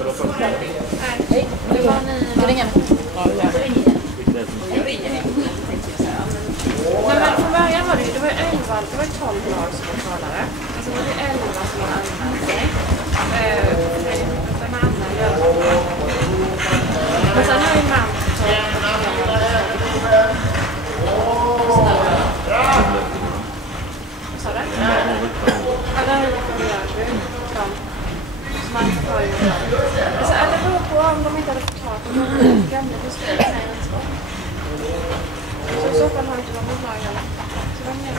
Hej, det var ni... Ska ringa? Ja, det ringer. Men från början var det ju 11, det var ju 12 lag som var talare. Och så var det 11 som var anmält sig. Den andra gör. Men sen har ju man vad sa du? Ja, det har ju man får ju alltså, eller beror på om de inte hade fått ta på de gamla besluten. Så i så fall har inte de lagarna. Så de är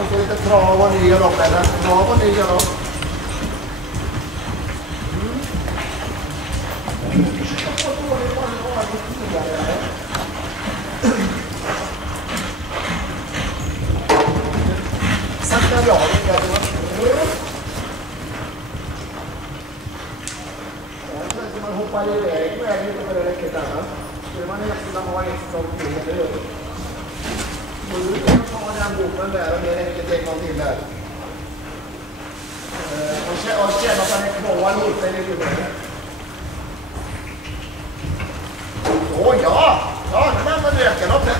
och så lite trav och nya lopp eller? Trav och nya lopp. Sakta bra. Man hoppar iväg med lite på det räcket annat. Skulle man nästan ha ett som till eller över. Och du kan ta den boken där och det räcket en gång till där. Och känna att han är kvar lite mer. Så ja! Ja, nu använder du räcken upp det.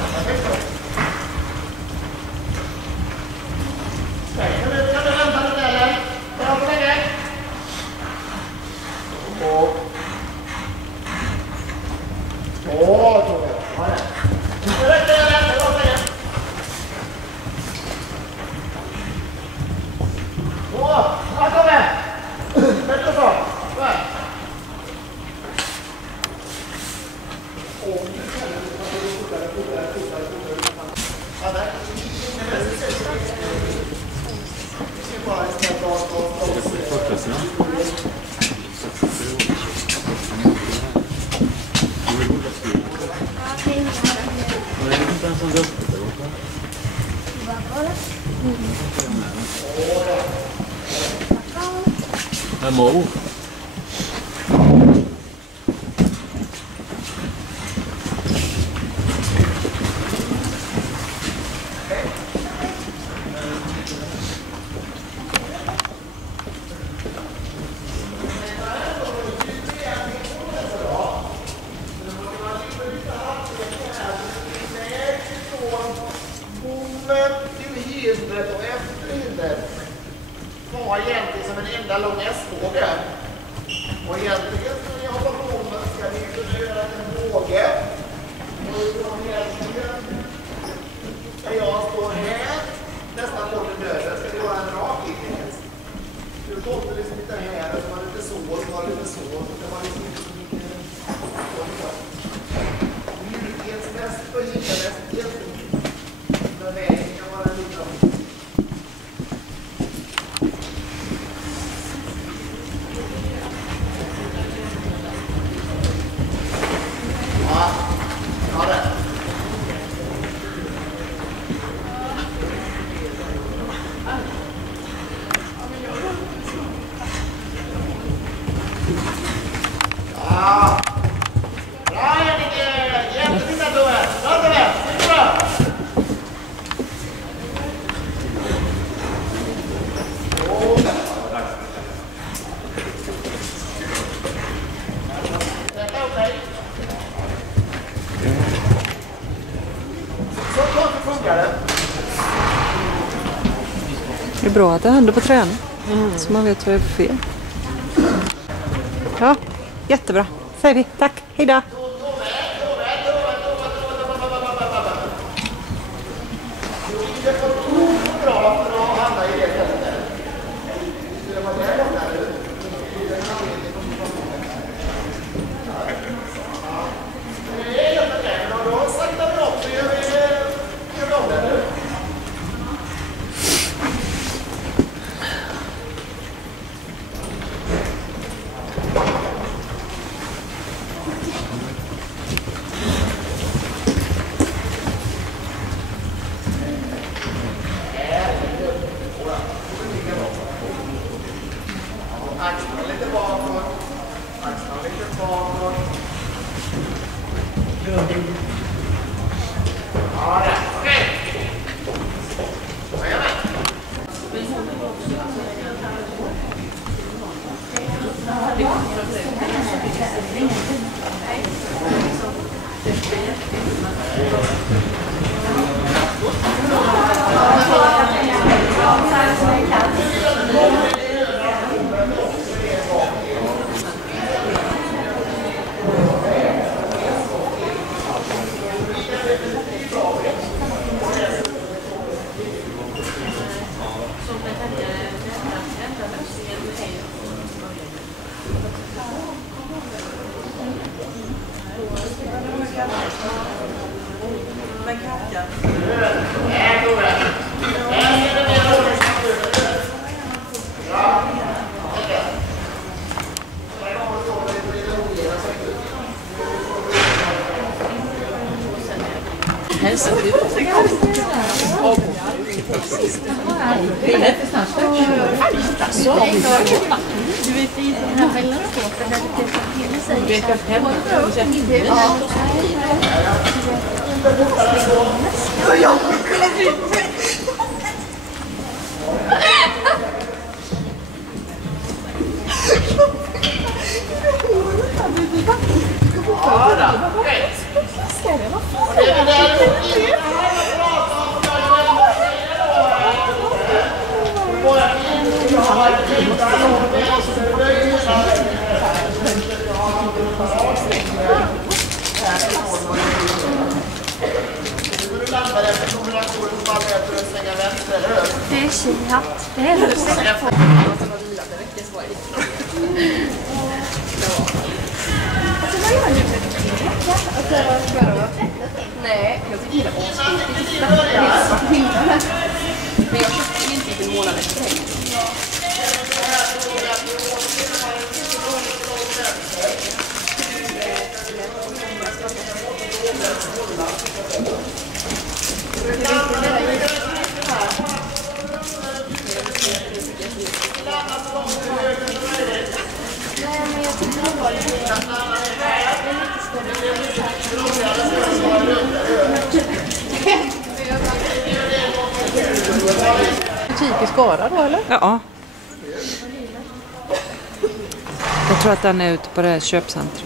Kan du vänta lite eller? Bra på länge. Och... Åh, tror jag. Ja, det. Nu räcker det. Det var länge. Åh, här kommer. Bättre så. Så här. Åh, ja, där. Mẫu hindret och efter hindret var egentligen som en enda lång S-båge. Och egentligen när jag håller på med ska vi kunna göra en båge. Och ifrån egentligen när jag står här nästan bort i döden ska det vara en rak linje. Du kommer liksom inte här och så var lite så och så var lite så. Det var liksom inte så mycket. Mjukhetsmäst och gitarmäst helt med vägen kan vara lite. Ja, det. Ja. Bra, jättefina Tove. Bra, Tove. Mycket bra. Detta är okej. Så klart det funkar det. Det är bra att det händer på träning. Så man vet vad det är för fel. Ja, jättebra. Säger vi. Tack. Hej då. Ja, det. Okej. Jajamän. Det är tjejhatt. Det är det. Nej, jag tycker det var asroligt. Men jag köpte inte till månaden efter det. Butik i Skara då, eller? Ja. Jag tror att den är ute på det här köpcentret.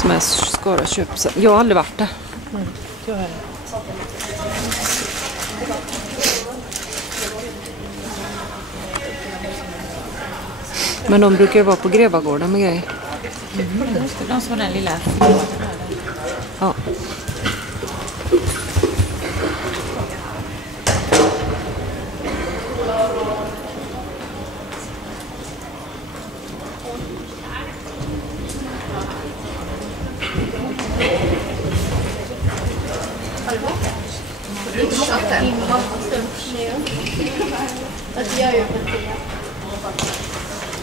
Som är Skara köpcentrum. Jag har aldrig varit där. Jag heller. Men de brukar ju vara på Grevagården med grejer. De som var den lilla. Ja.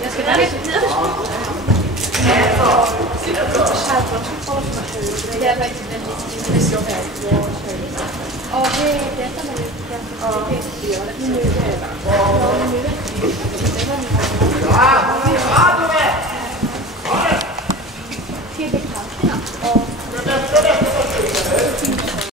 Jag ska där lite tid. Det är faktiskt väldigt intressant. Ja, det är detta nu. TB-kall.